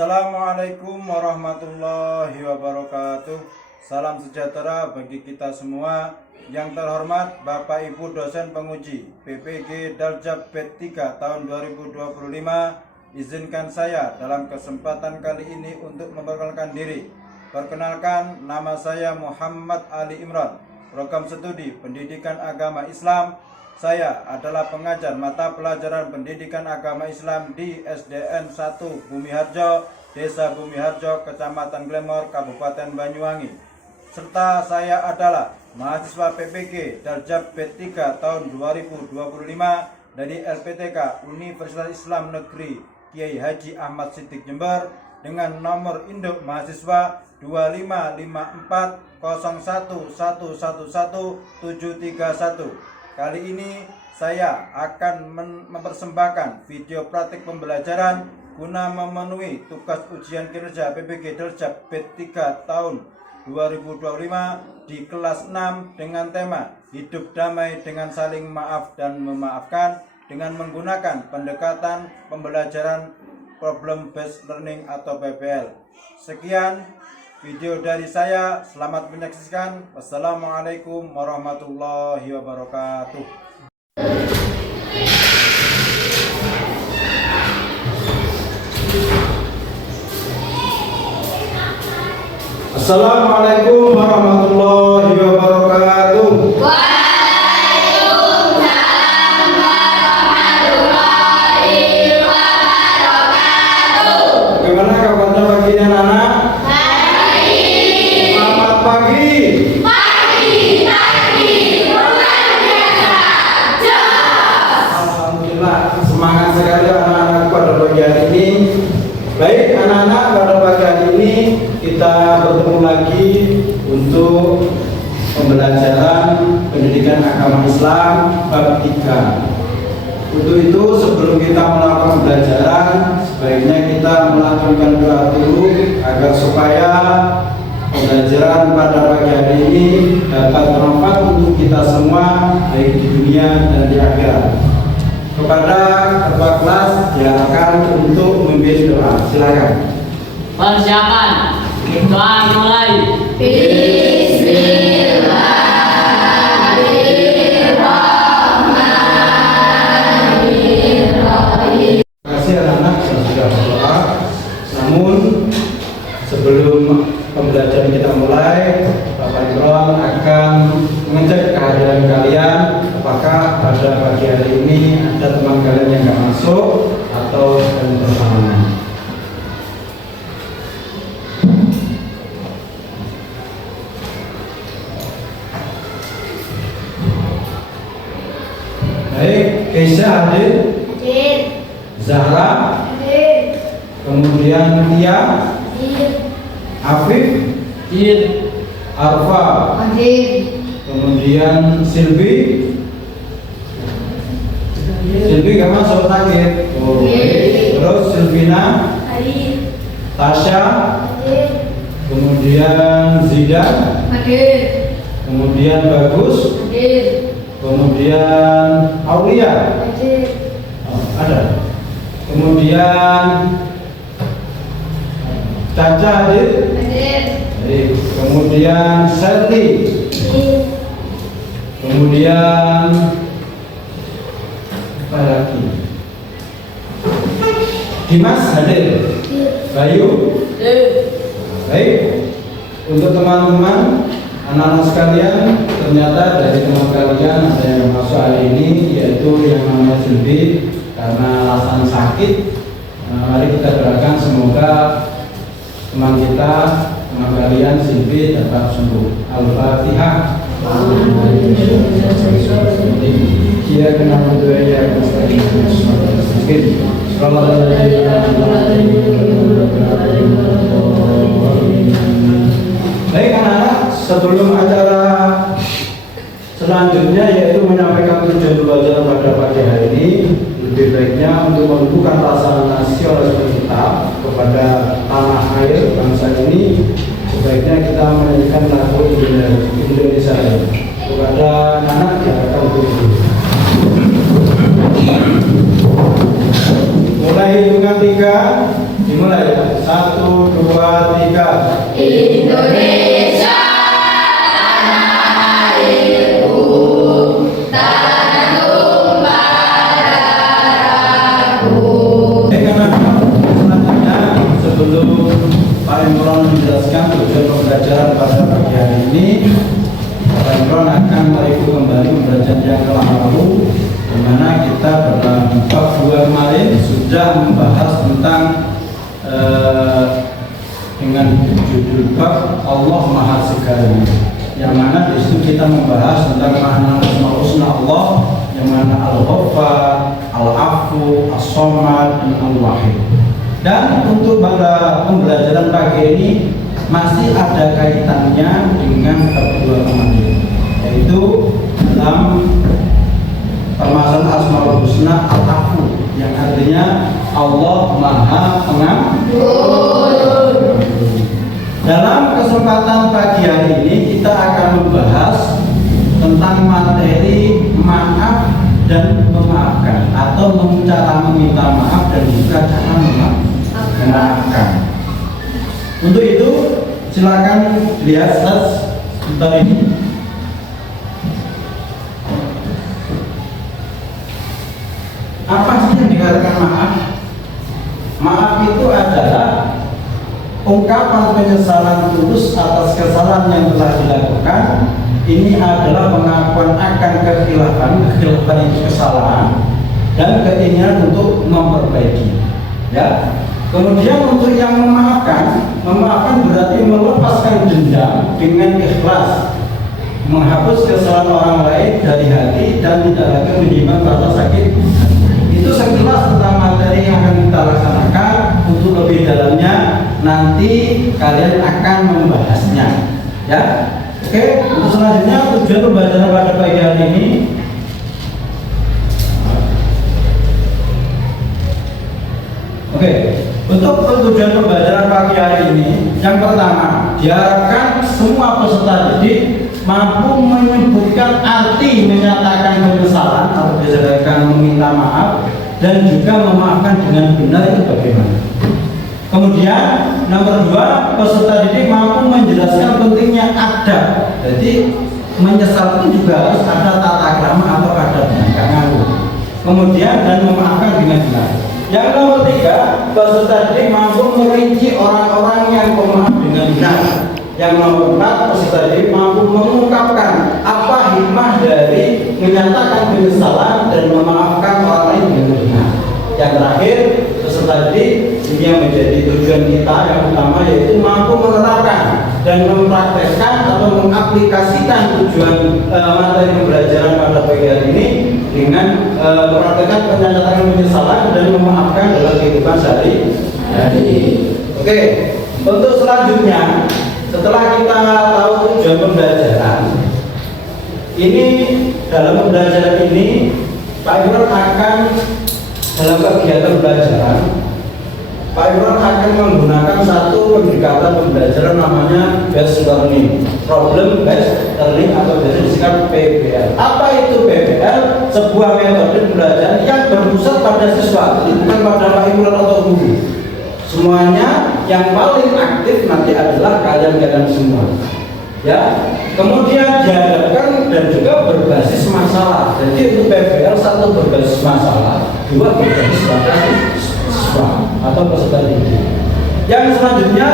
Assalamualaikum warahmatullahi wabarakatuh. Salam sejahtera bagi kita semua. Yang terhormat Bapak Ibu dosen penguji PPG Daljab B3 tahun 2025, izinkan saya dalam kesempatan kali ini untuk memperkenalkan diri. Perkenalkan, nama saya Muhammad Ali Imran, program studi Pendidikan Agama Islam. Saya adalah pengajar mata pelajaran Pendidikan Agama Islam di SDN 1 Bumiharjo, Desa Bumiharjo, Kecamatan Glemor, Kabupaten Banyuwangi. Serta saya adalah mahasiswa PPG Daljab B3 tahun 2025 dari LPTK Universitas Islam Negeri Kiai Haji Ahmad Siddiq Jember dengan nomor induk mahasiswa 2554011111731. Kali ini saya akan mempersembahkan video praktik pembelajaran guna memenuhi tugas ujian kinerja PPG Daljab B3 tahun 2025 di kelas 6 dengan tema Hidup Damai dengan Saling Maaf dan Memaafkan dengan menggunakan pendekatan pembelajaran Problem Based Learning atau PBL. Sekian video dari saya, selamat menyaksikan. Wassalamualaikum warahmatullahi wabarakatuh. Assalamualaikum warahmatullahi wabarakatuh. Waalaikumsalam warahmatullahi wabarakatuh. Bagaimana kabarnya pagi ini anak-anak? Selamat pagi. Alhamdulillah, semangat sekali anak-anak pada pagi hari ini. Baik anak-anak, pada pagi hari ini kita bertemu lagi untuk pembelajaran Pendidikan Agama Islam bab 3. Untuk itu sebelum kita melakukan pembelajaran, sebaiknya kita melakukan doa dulu agar supaya pembelajaran pada pagi hari ini dapat bermanfaat untuk kita semua, baik di dunia dan di akhirat. Kepada ketua kelas diarahkan untuk memimpin doa. Silakan. Persiapan, doa mulai. Bismillahirrahmanirrahim. Terima kasih anak-anak sudah berdoa. Namun sebelum pembelajaran kita mulai, Bapak Imron akan mengecek kehadiran kalian. Apakah pada pagi hari ini ada teman kalian yang nggak masuk atau kalian berhalangan? Baik, Keisha hadir, Zahra, kemudian Tia, Afif, Arfa, kemudian Silvi gak masuk lagi. Terus Silvina, Tasya, kemudian Zidan, kemudian Bagus, kemudian Aulia, ada, kemudian Caca hadir, kemudian Shelly, kemudian apa lagi? Dimas hadir, Bayu. Baik, untuk teman-teman anak-anak sekalian, ternyata dari teman kalian ada yang masuk hari ini, yaitu yang namanya Silvi karena alasan sakit. Mari kita doakan semoga teman kalian Silvi dapat sembuh. Al-Fatihah. Dia kenal doa ya Baik anak-anak, sebelum acara selanjutnya yaitu menyampaikan tujuan pembelajaran pada pagi hari ini, lebih baiknya untuk menumbuhkan rasa nasionalisme kita kepada tanah air bangsa ini, sebaiknya kita menyanyikan lagu Indonesia kepada anak yang akan berikut. Mulai hitungan 3, dimulai ya. 1, Imran akan mereview kembali pembelajaran yang telah lalu, di mana kita pada bab 2 kemarin sudah membahas tentang dengan judul bab Allah Maha Segala, yang mana di situ kita membahas tentang makna Asmaul Husna Allah, yang mana Al-Ghaffar, Al-Afu, As-Somad, dan Al-Wahid. Dan untuk pada pembelajaran pagi ini masih ada kaitannya dengan bab 2 kemarin, yaitu dalam permasalahan Asmaul Husna Al-Afu, yang artinya Allah Maha Pengampun. Dalam kesempatan pagi hari ini kita akan membahas tentang materi maaf dan memaafkan, atau cara meminta maaf dan juga cara memaafkan. Untuk itu silakan lihat slide sebentar ini. Apa sih yang dikatakan maaf? Maaf itu adalah ungkapan penyesalan tulus atas kesalahan yang telah dilakukan. Ini adalah pengakuan akan kekhilafan itu kesalahan, dan keinginan untuk memperbaiki. Ya. Kemudian untuk yang memaafkan berarti melepaskan dendam dengan ikhlas, menghapus kesalahan orang lain dari hati dan tidak lagi menyimpan rasa sakit. Itu sekilas tentang materi yang akan kita laksanakan. Untuk lebih dalamnya nanti kalian akan membahasnya. Ya. Oke, untuk selanjutnya tujuan pembelajaran pada pagi hari ini. Oke, untuk tujuan pembelajaran pagi hari ini, yang pertama, diharapkan semua peserta didik mampu menyebutkan arti menyatakan penyesalan atau disebutkan meminta maaf, dan juga memaafkan dengan benar itu bagaimana. Kemudian nomor 2, peserta didik mampu menjelaskan pentingnya adab. Jadi menyesal itu juga harus ada tata krama atau adab, jangan nganggur. Kemudian dan memaafkan dengan benar. Yang nomor 3, peserta didik mampu merinci orang-orang yang pemaaf dengan benar. Yang nomor 4, peserta didik mampu mengungkapkan apa hikmah dari menyatakan penyesalan dan memaafkan orang lain dengan benar. Yang terakhir, peserta didik ini yang menjadi tujuan kita yang utama, yaitu mampu menerapkan dan mempraktekkan atau mengaplikasikan tujuan materi pembelajaran pada pagi hari ini dengan mempraktekkan penyatakan penyesalan dan memaafkan dalam kehidupan sehari-hari. Oke, untuk selanjutnya, setelah kita tahu tujuan pembelajaran ini, dalam pembelajaran ini Pak Imran akan dalam kegiatan pembelajaran, Pak Imran akan menggunakan satu pendekatan pembelajaran namanya based learning, problem based learning, atau biasa disingkat PBL. Apa itu PBL? Sebuah metode pembelajaran yang berpusat pada siswa, bukan pada Pak Imran atau guru. Semuanya yang paling aktif nanti adalah kalian semua. Ya, kemudian diharapkan dan juga berbasis masalah. Jadi untuk PBL, 1 berbasis masalah, 2 berbasis pada siswa atau peserta didik. Yang selanjutnya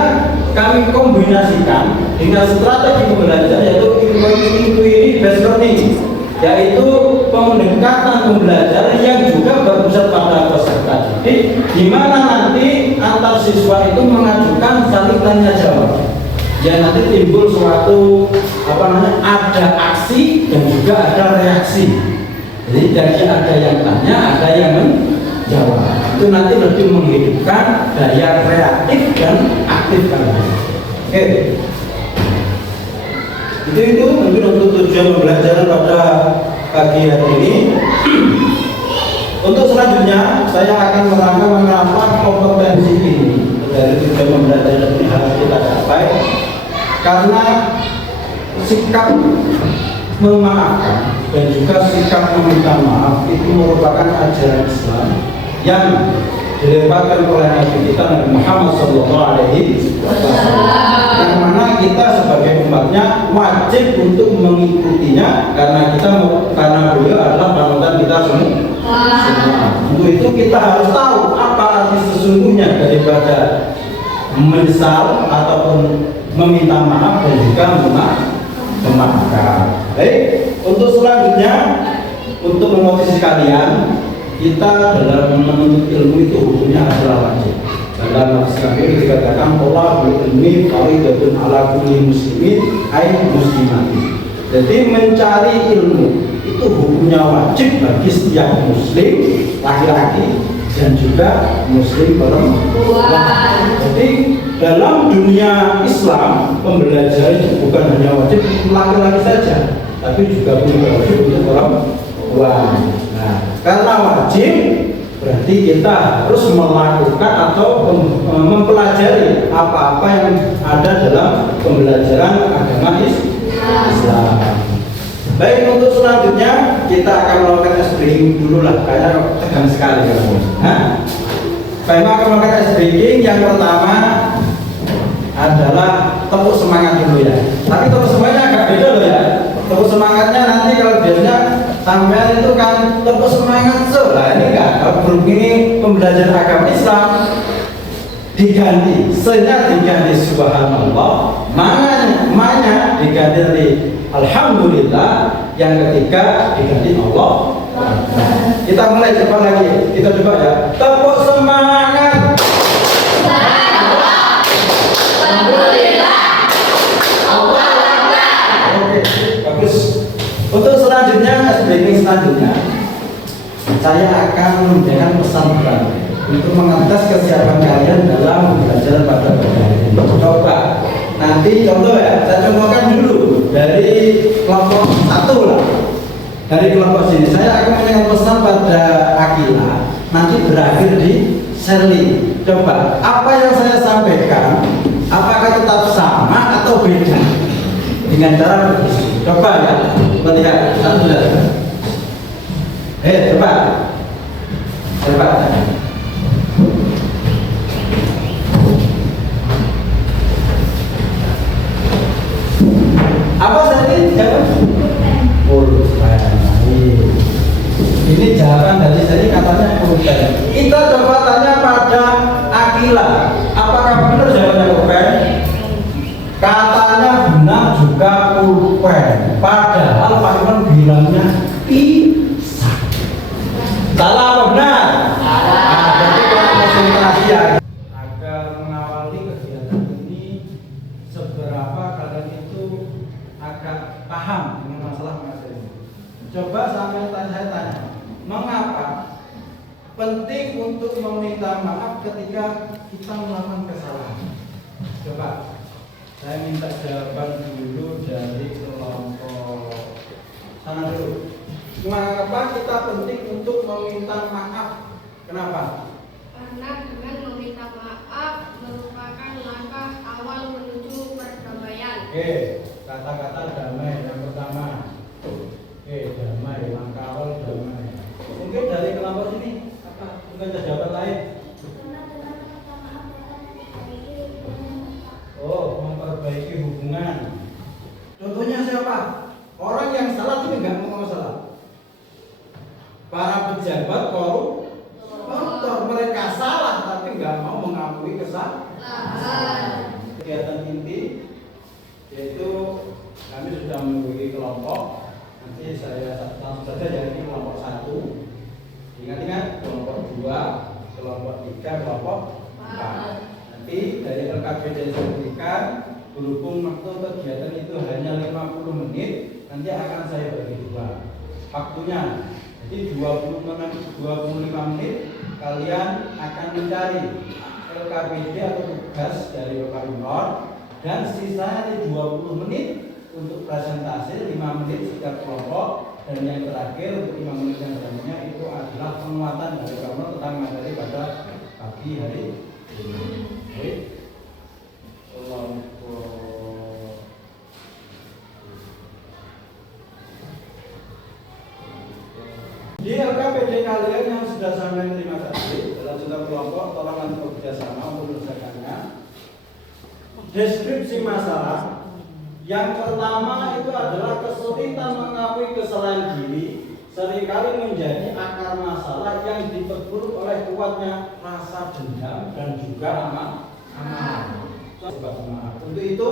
kami kombinasikan dengan strategi pembelajaran, yaitu inquiry based learning, yaitu pendekatan pembelajaran yang juga berpusat pada peserta didik, di mana nanti antar siswa itu mengajukan saling tanya jawab. Ya, nanti timbul suatu ada aksi dan juga ada reaksi. Jadi ada yang tanya, ada yang menjawab. Itu nanti lebih menghidupkan daya kreatif dan aktif kalian. Oke. Itu mungkin untuk tujuan pembelajaran pada pagi hari ini. Untuk selanjutnya saya akan merangkum mengapa kompetensi ini dari tujuan pembelajaran ini harus kita capai, karena sikap memaafkan dan juga sikap meminta maaf itu merupakan ajaran Islam yang dilemparkan oleh Nabi kita Nabi Muhammad SAW, yang mana kita sebagai umatnya wajib untuk mengikutinya, karena beliau adalah panutan kita semua. Untuk itu kita harus tahu apa arti sesungguhnya daripada menyesal ataupun meminta maaf dan juga memaafkan. Baik, untuk selanjutnya, untuk memotivasi kalian, kita dalam menuntut ilmu itu hukumnya adalah wajib. Dalam hadis kami dikatakan thalabul ilmi fardhatun ala kulli muslimin ay muslimatin. Jadi mencari ilmu itu hukumnya wajib bagi setiap muslim laki-laki dan juga muslim perempuan. Jadi dalam dunia Islam pembelajaran itu bukan hanya wajib untuk laki-laki saja, tapi juga wajib untuk perempuan. Nah, karena wajib berarti kita harus melakukan atau mempelajari apa-apa yang ada dalam pembelajaran agama Islam. Baik, untuk selanjutnya kita akan melakukan ice breaking dulu lah, kayaknya tegang sekali kamu. Baik, akan melakukan ice breaking. Yang pertama adalah tepuk semangat dulu ya. Tapi tepuk semangatnya agak beda loh ya. Tepuk semangatnya nanti kalau biasanya sampai itu kan tepuk semangat lah, ini enggak. Kalau grup ini pembelajaran agama Islam diganti, senya diganti subhanallah, mana diganti dari alhamdulillah, yang ketiga diganti Allah. Kita mulai cepat lagi, kita coba ya. Tepuk semangat. Alhamdulillah. Allah Akbar. Oke, bagus. Untuk selanjutnya, selanjutnya, saya akan memberikan pesan berat untuk mengetes kesiapan kalian dalam belajar pada hari ini. Coba nanti contoh ya, saya contohkan dulu dari kelompok satu lah. Dari kelompok sini saya akan memberikan pesan pada Akila, nanti berakhir di Sherly. Coba apa yang saya sampaikan, apakah tetap sama atau beda dengan cara berdiskusi? Coba ya, melihat satu satu. Coba. Apa tadi? Pulpen. Ini jawaban dari saya katanya pulpen. Kita coba tanya pada Akila, apakah benar jawabannya pulpen? Katanya benar juga pulpen. Padahal Pak Iman bilangnya pisah. Salah apa benar? Salah. Jadi kalau konsentrasi ya. Agar mengawali kegiatan ini, seberapa kalian itu agak paham dengan masalah materi. Coba saya tanya, mengapa penting untuk meminta maaf ketika kita melakukan kesalahan? Coba saya minta jawaban dulu dari kelompok sana dulu. Mengapa kita penting untuk meminta maaf? Kenapa? Karena dengan meminta maaf merupakan langkah awal menuju perdamaian. Oke, kata-kata damai yang pertama. Damai, langkah awal damai. Mungkin dari kelompok sini apa? Mungkin ada jawaban lain? Oh, memperbaiki hubungan. Contohnya siapa? Orang yang salah tapi nggak mau salah. Para pejabat koruptor, mereka salah tapi nggak mau mengakui kesalahan. Kegiatan inti yaitu kami sudah memiliki kelompok. Nanti saya langsung saja jadi kelompok 1. Ingat-ingat kelompok 2, kelompok 3, kelompok 4. Nanti dari LKPD saya berikan berhubung waktu kegiatan itu hanya 50 menit, nanti akan saya bagi 2 waktunya. Jadi 25 menit kalian akan mencari LKPD atau tugas dari Bapak Imor, dan sisanya di 20 menit untuk presentasi, 5 menit setiap kelompok, dan yang terakhir untuk 5 menit yang selanjutnya itu adalah penguatan dari kamu tentang materi pada pagi hari ini. Di LKPD kalian yang sudah sampai terima tadi dalam satu kelompok, tolong nanti bekerja sama untuk menyelesaikannya. Deskripsi masalah. Yang pertama itu adalah kesulitan mengakui kesalahan diri seringkali menjadi akar masalah yang diperburuk oleh kuatnya rasa dendam dan juga amarah. Untuk itu,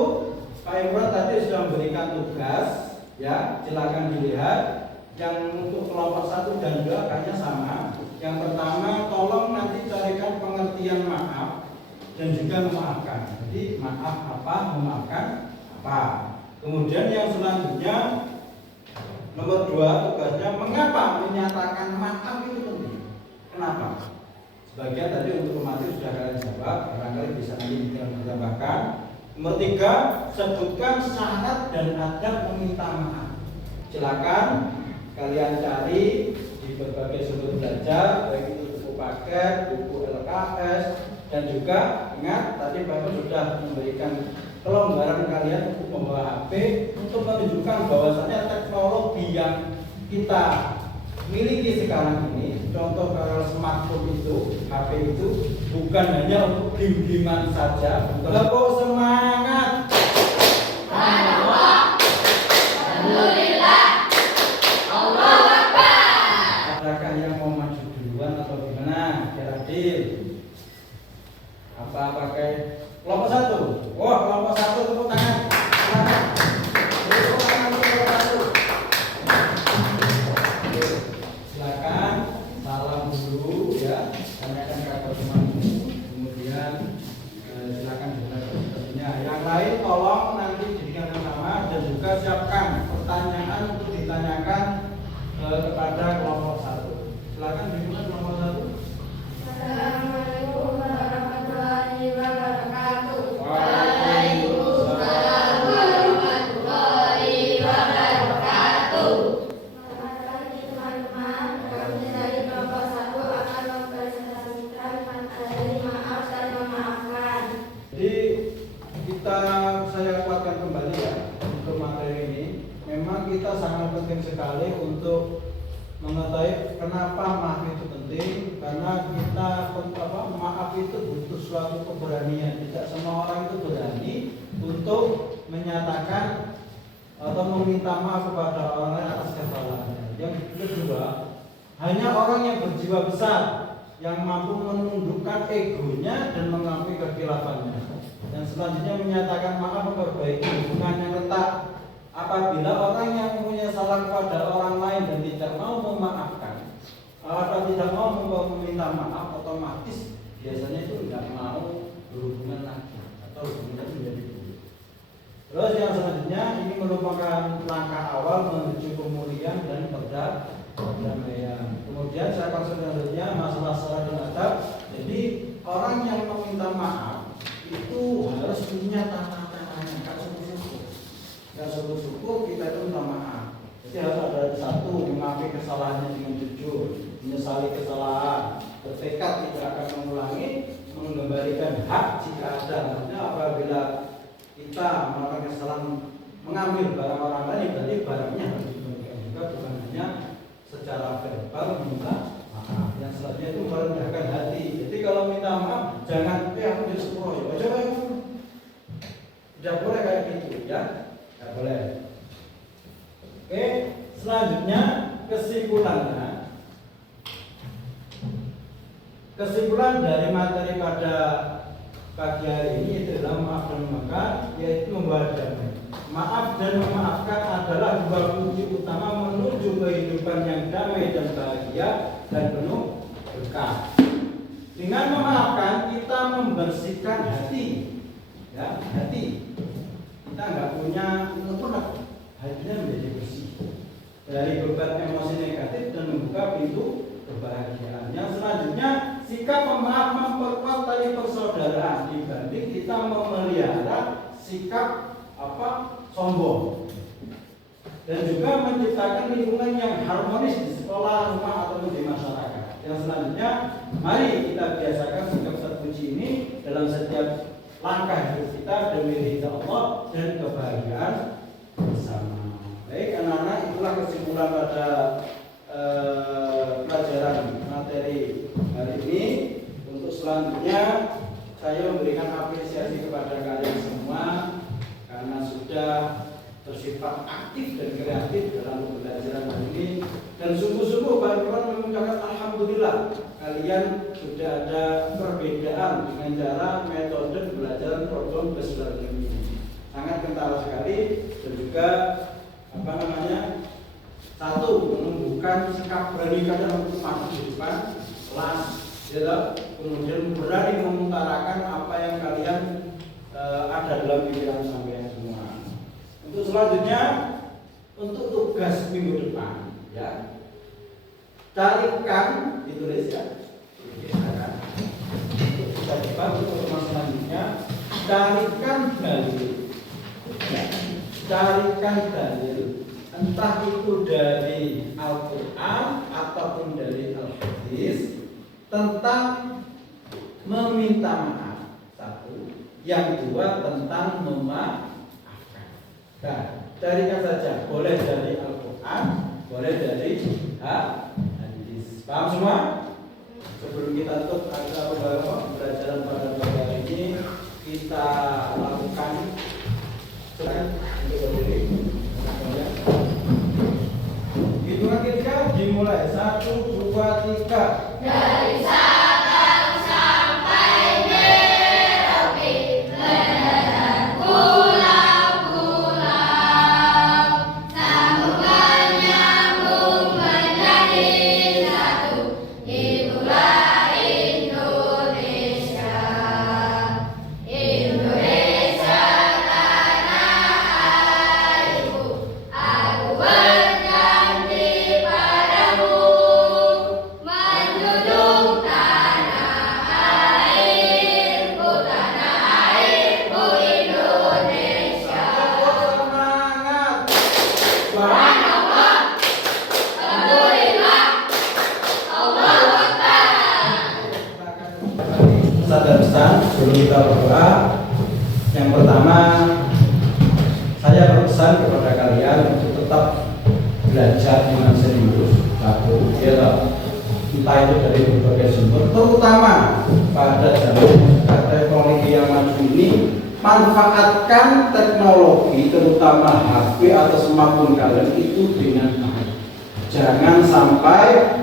Pak Imran tadi sudah memberikan tugas Ya, silakan dilihat. Yang untuk kelompok 1 dan 2 kayaknya sama. Yang pertama, tolong nanti carikan pengertian maaf dan juga memaafkan. Jadi maaf apa, memaafkan apa. Kemudian yang selanjutnya nomor 2 tugasnya, mengapa menyatakan maaf itu penting? Kenapa? Sebagian tadi untuk materi sudah kalian jawab, barangkali bisa nanti ditambahkan. Nomor 3, sebutkan syarat dan adab meminta maaf. Silakan kalian cari di berbagai sumber belajar, baik itu buku paket, buku LKS, dan juga ingat tadi Bapak sudah memberikan kelonggaran kalian untuk membawa HP untuk menunjukkan bahwasanya teknologi yang kita miliki sekarang ini, contoh kalau smartphone itu, HP itu bukan hanya untuk game-gamean saja. Bapak semangat. Adakah yang mau maju duluan atau gimana? Adil. Apa pakai kelompok 1? Wah, kelompok 1 tepuk tangan. Tepuk tangan untuk kelompok 1. Silakan salam dulu ya. Tanyakan kabar temanmu. Kemudian silakan bertanya. Yang lain tolong nanti jadikan bersama dan juga siapkan pertanyaan untuk ditanyakan kepada kelompok 1. Silakan dimulai kelompok 1. Assalamualaikum warahmatullahi wabarakatuh. Waalaikumsalam warahmatullahi wabarakatuh. Selamat pagi teman-teman. Kami dari kelompok 1 akan mempresentasikan materi maaf dan memaafkan. Jadi saya kuatkan kembali ya untuk materi ini. Memang kita sangat penting sekali untuk mengetahui kenapa maaf itu penting, karena kita maaf itu butuh suatu keberanian. Tidak semua orang itu berani untuk menyatakan atau meminta maaf kepada orang lain atas kesalahannya. Yang kedua, hanya orang yang berjiwa besar yang mampu menundukkan egonya dan mengakui kekhilaafannya. Dan selanjutnya menyatakan maaf, memperbaiki hubungan yang retak. Apabila orang yang mempunyai salah kepada orang lain dan tidak mau memaafkan atau tidak mau meminta maaf, otomatis biasanya itu tidak mau berhubungan lagi atau hubungannya menjadi buruk. Terus yang selanjutnya ini merupakan langkah awal menuju pemulihan dan perdamaian. Kemudian saya akan selanjutnya masalah salah dan adab. Jadi orang yang meminta maaf itu harus punya tata-tatanya, dan syukur kita itu minta maaf. Jadi harus ada satu, mengakui kesalahannya dengan jujur, menyesali kesalahan, bertekad tidak akan mengulangi, mengembalikan hak jika ada. Artinya apabila kita melakukan kesalahan mengambil barang orang lain, berarti barangnya harus dikembalikan juga, bukan hanya secara verbal meminta maaf. Yang selanjutnya itu merendahkan hati. Jadi kalau minta maaf jangan aku jadi sepuluh ya, coba itu tidak boleh kayak gitu ya. Boleh. Oke, selanjutnya kesimpulannya. Kesimpulan dari materi pada pagi hari ini adalah maaf dan memaafkan, yaitu membawa damai. Maaf dan memaafkan adalah dua kunci utama menuju kehidupan yang damai dan bahagia dan penuh berkah. Dengan memaafkan kita membersihkan hati, ya hati. Kita nggak punya unek-unek, hatinya menjadi bersih dari beban emosi negatif dan membuka pintu kebahagiaan. Yang selanjutnya, sikap pemaaf memperkuat tali persaudaraan dibanding kita memelihara sikap sombong, dan juga menciptakan lingkungan yang harmonis di sekolah, rumah ataupun di masyarakat. Yang selanjutnya, mari kita biasakan sikap terpuji ini dalam setiap langkah hidup kita demi ridha Allah dan kebahagiaan bersama. Baik anak-anak, itulah kesimpulan pada pelajaran materi hari ini. Untuk selanjutnya saya memberikan apresiasi kepada kalian semua karena sudah bersifat aktif dan kreatif dalam pembelajaran hari ini, dan sungguh-sungguh kawan-kawan mengucapkan alhamdulillah kalian sudah ada perbedaan dengan cara metode pembelajaran problem based learning ini sangat kental sekali, dan juga menunjukkan sikap berani kalian untuk maju di depan kelas, ya, kemudian berani mengutarakan apa yang kalian ada dalam pikiran sampean semua. Untuk selanjutnya, untuk tugas minggu depan, ya, carikan, ditulis ya, kita depan untuk teman selanjutnya, carikan dalil, ya, carikan dalil, entah itu dari Al-Quran ataupun dari Al-Hadis tentang meminta maaf. Satu, yang dua tentang memaafkan. Nah, carikan saja, boleh dari Al-Quran, boleh dari Hadis. Paham semua? Sebelum kita tutup ada beberapa pelajaran pada pagi hari ini, kita lakukan untuk berdiri. Hitungan ketiga dimulai 1, 2, 3. Dari Sabang sampai Merauke, dan pulau-pulau, sambungan nyambung menjadi satu. Itulah Indonesia, Indonesia tanah airku. Aku berjanji padamu, menjunjung tanah airku Indonesia. Semangat. Subhanallah, alhamdulillah, Allahu Akbar. Pesan dan pesan sebelum kita berdoa. Yang pertama, saya berpesan kepada kalian untuk tetap belajar dengan serius. Satu, ya, entah itu dari berbagai sumber, terutama pada zaman teknologi yang maju ini, manfaatkan teknologi, terutama HP atau smartphone kalian itu dengan baik. Jangan sampai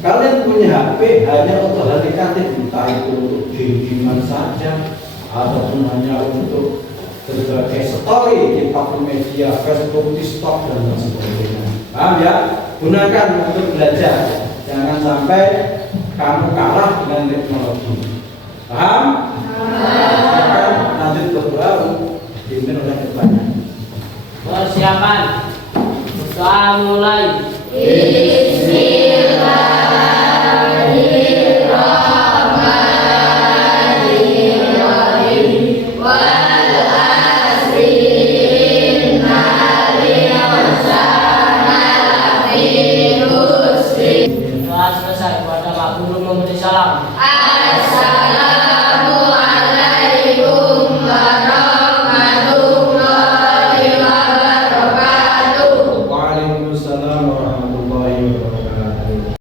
kalian punya HP hanya untuk hal negatif, entah itu untuk game-gamean saja ataupun hanya untuk berbagai story di platform media, Facebook, TikTok dan lain sebagainya. Paham ya? Gunakan untuk belajar. Jangan sampai kamu kalah dengan teknologi. Paham? Silakan lanjut ke doa, dipimpin oleh ketuanya. Persiapan berdoa mulai. Bismillahirrahmanirrahim. Wal asri innal insana lafi khusr. Doa selesai, kepada Pak Guru memberi salam. Assalamualaikum warahmatullahi wabarakatuh. Waalaikumsalam warahmatullahi